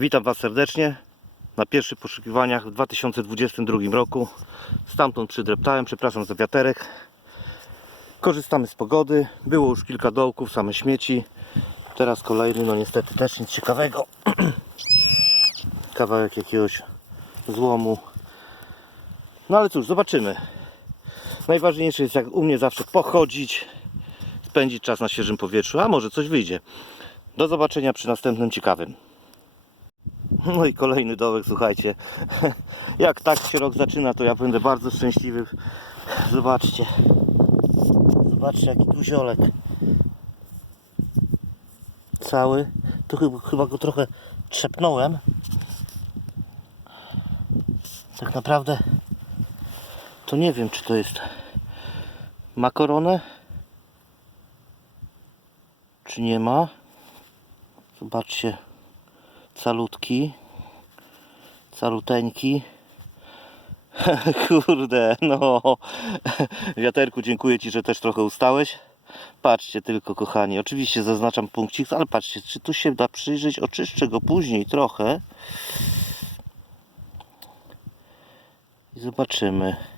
Witam Was serdecznie na pierwszych poszukiwaniach w 2022 roku. Stamtąd przydreptałem, przepraszam za wiaterek. Korzystamy z pogody. Było już kilka dołków, same śmieci. Teraz kolejny, no niestety też nic ciekawego. Kawałek jakiegoś złomu. No ale cóż, zobaczymy. Najważniejsze jest jak u mnie zawsze pochodzić, spędzić czas na świeżym powietrzu, a może coś wyjdzie. Do zobaczenia przy następnym ciekawym. No i kolejny dołek, słuchajcie. Jak tak się rok zaczyna, to ja będę bardzo szczęśliwy. Zobaczcie. Zobaczcie jaki guziolek. Cały. Tu chyba, chyba go trochę trzepnąłem. Tak naprawdę to nie wiem czy to jest makaronę czy nie ma. Zobaczcie calutki, caluteńki. Kurde, no. Wiaterku, dziękuję Ci, że też trochę ustałeś. Patrzcie tylko, kochani. Oczywiście zaznaczam punkcik, ale patrzcie, czy tu się da przyjrzeć. Oczyszczę go później trochę. I zobaczymy.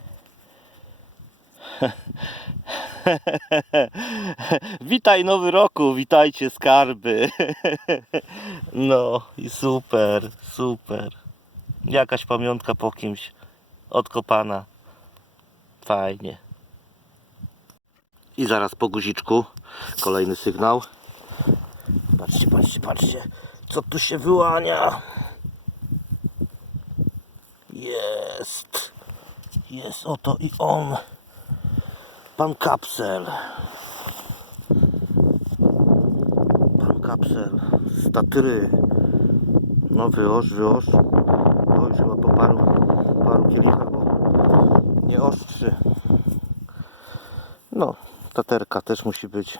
Witaj nowy roku, witajcie skarby. No i super, super. Jakaś pamiątka po kimś odkopana. Fajnie. I zaraz po guziczku kolejny sygnał. Patrzcie, patrzcie, patrzcie. Co tu się wyłania? Jest. Jest oto i on. Pan Kapsel. Pan Kapsel z Tatry. No wyosz, wyosz. Oj, chyba po paru, paru kielichach, bo nie ostrzy. No, taterka też musi być.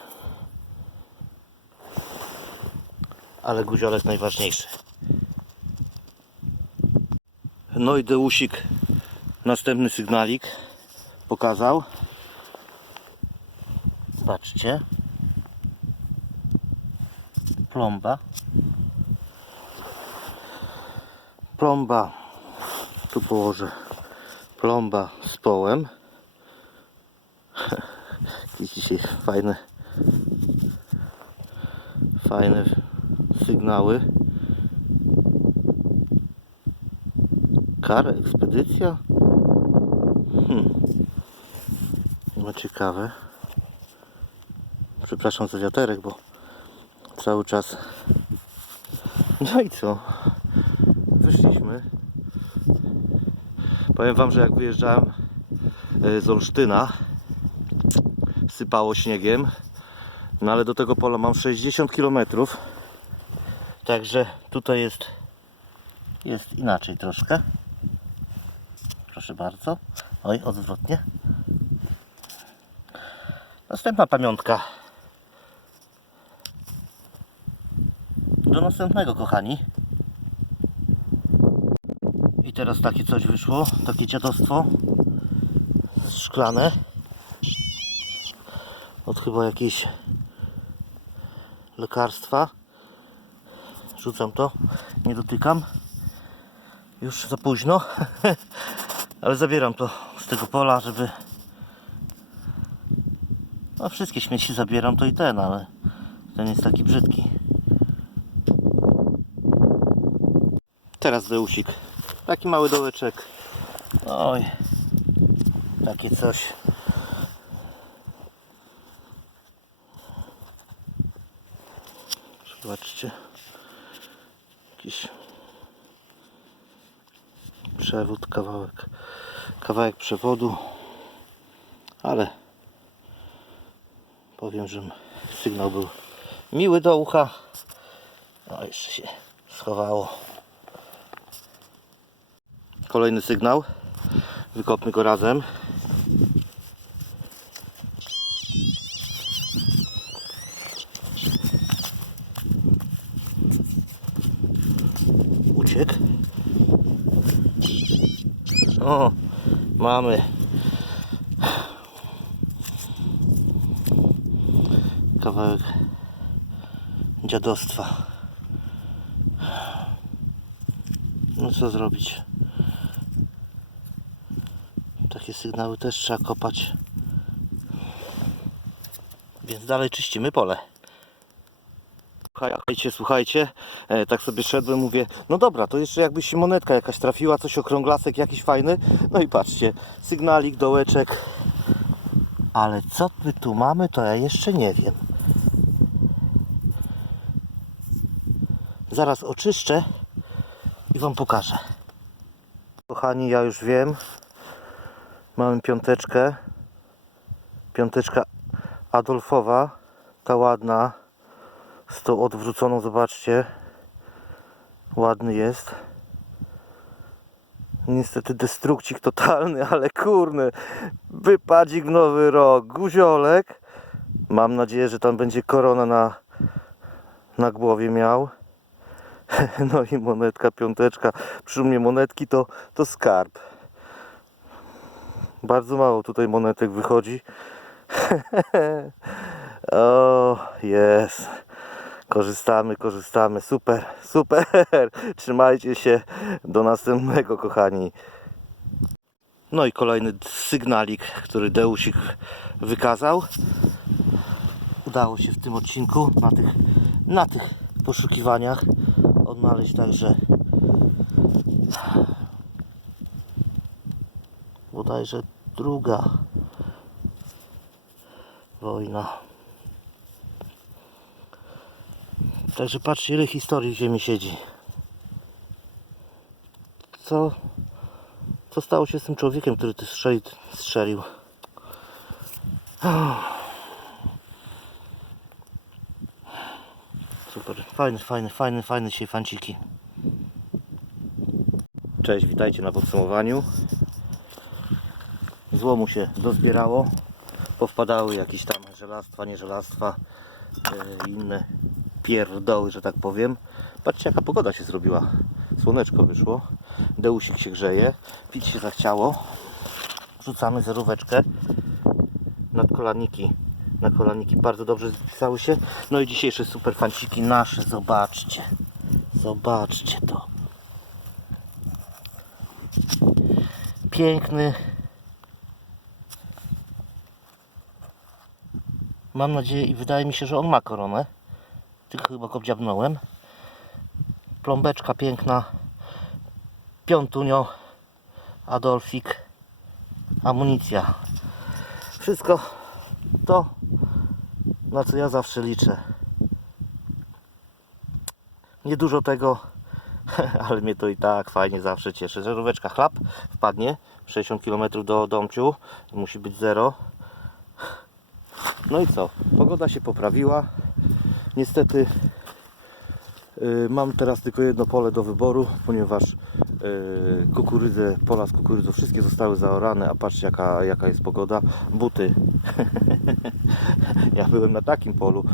Ale guziolek najważniejszy. No i Deusik następny sygnalik pokazał. Patrzcie. Plomba. Plomba. Tu położę. Plomba z połem. Jakieś dzisiaj fajne fajne sygnały. Kar, ekspedycja? Hmm. No ciekawe. Przepraszam za wiaterek, bo cały czas. No i co? Wyszliśmy. Powiem Wam, że jak wyjeżdżałem e, z Olsztyna, sypało śniegiem. No ale do tego pola mam 60 km. Także tutaj jest jest inaczej troszkę. Proszę bardzo. Oj, odwrotnie. Następna pamiątka. Następnego, kochani. I teraz takie coś wyszło, takie dziadostwo szklane. Od chyba jakieś lekarstwa. Rzucam to, nie dotykam. Już za późno, ale zabieram to z tego pola, żeby no wszystkie śmieci zabieram, to i ten, ale ten jest taki brzydki. Teraz Deusik. Taki mały dołeczek. Oj, takie coś. Zobaczcie. Jakiś przewód, kawałek, kawałek przewodu, ale powiem, że sygnał był miły do ucha. No jeszcze się schowało. Kolejny sygnał. Wykopmy go razem. Uciekł. O, mamy. Kawałek dziadostwa. No co zrobić? Takie sygnały też trzeba kopać. Więc dalej czyścimy pole. Słuchajcie, słuchajcie, e, tak sobie szedłem, mówię, no dobra, to jeszcze jakby się monetka jakaś trafiła, coś okrąglasek jakiś fajny. No i patrzcie, sygnalik, dołeczek. Ale co my tu mamy, to ja jeszcze nie wiem. Zaraz oczyszczę i Wam pokażę. Kochani, ja już wiem. Mamy piąteczkę. Piąteczka Adolfowa. Ta ładna. Z tą odwróconą, zobaczcie. Ładny jest. Niestety destrukcik totalny, ale kurny. Wypadzik w nowy rok. Guziolek. Mam nadzieję, że tam będzie korona na, na głowie miał. No i monetka, piąteczka. Przy mnie monetki to, to skarb. Bardzo mało tutaj monetek wychodzi. o, jest. Korzystamy, korzystamy. Super, super. Trzymajcie się. Do następnego, kochani. No i kolejny sygnalik, który Deusik wykazał. Udało się w tym odcinku na tych, na tych poszukiwaniach odnaleźć także bodajże druga wojna. Także patrzcie ile historii w ziemi siedzi. Co, co stało się z tym człowiekiem, który ty strzeli, strzelił? Super, fajny, fajny, fajny, fajny dzisiaj fanciki. Cześć, witajcie na podsumowaniu. Złomu się dozbierało. Powpadały jakieś tam żelastwa, nie żelastwa, e, inne pierdoły, że tak powiem. Patrzcie jaka pogoda się zrobiła. Słoneczko wyszło. Deusik się grzeje. Pić się zachciało. Rzucamy zeróweczkę. Nadkolaniki. Na kolaniki bardzo dobrze spisały się. No i dzisiejsze super fanciki nasze. Zobaczcie. Zobaczcie to. Piękny. Mam nadzieję i wydaje mi się, że on ma koronę. Tylko chyba go wdziabnąłem. Plombeczka piękna. Piątunio. Adolfik. Amunicja. Wszystko to, na co ja zawsze liczę. Niedużo tego, ale mnie to i tak fajnie zawsze cieszy. Żaróweczka chlap wpadnie 60 km do domciu, musi być zero. No i co? Pogoda się poprawiła. Niestety yy, mam teraz tylko jedno pole do wyboru, ponieważ yy, kukurydzę, pola z kukurydzą wszystkie zostały zaorane, a patrzcie jaka, jaka jest pogoda. Buty. ja byłem na takim polu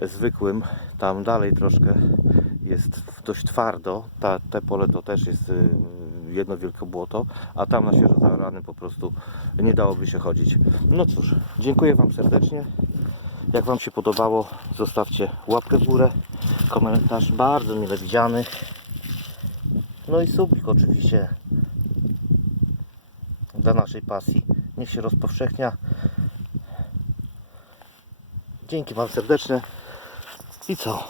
yy, zwykłym, tam dalej troszkę jest dość twardo. Ta, te pole to też jest jedno wielkie błoto, a tam na świeżo zaorany po prostu nie dałoby się chodzić. No cóż, dziękuję Wam serdecznie. Jak Wam się podobało, zostawcie łapkę w górę, komentarz bardzo mile widziany. No i subik oczywiście dla naszej pasji. Niech się rozpowszechnia. Dzięki Wam serdecznie. I co?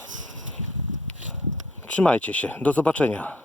Trzymajcie się. Do zobaczenia.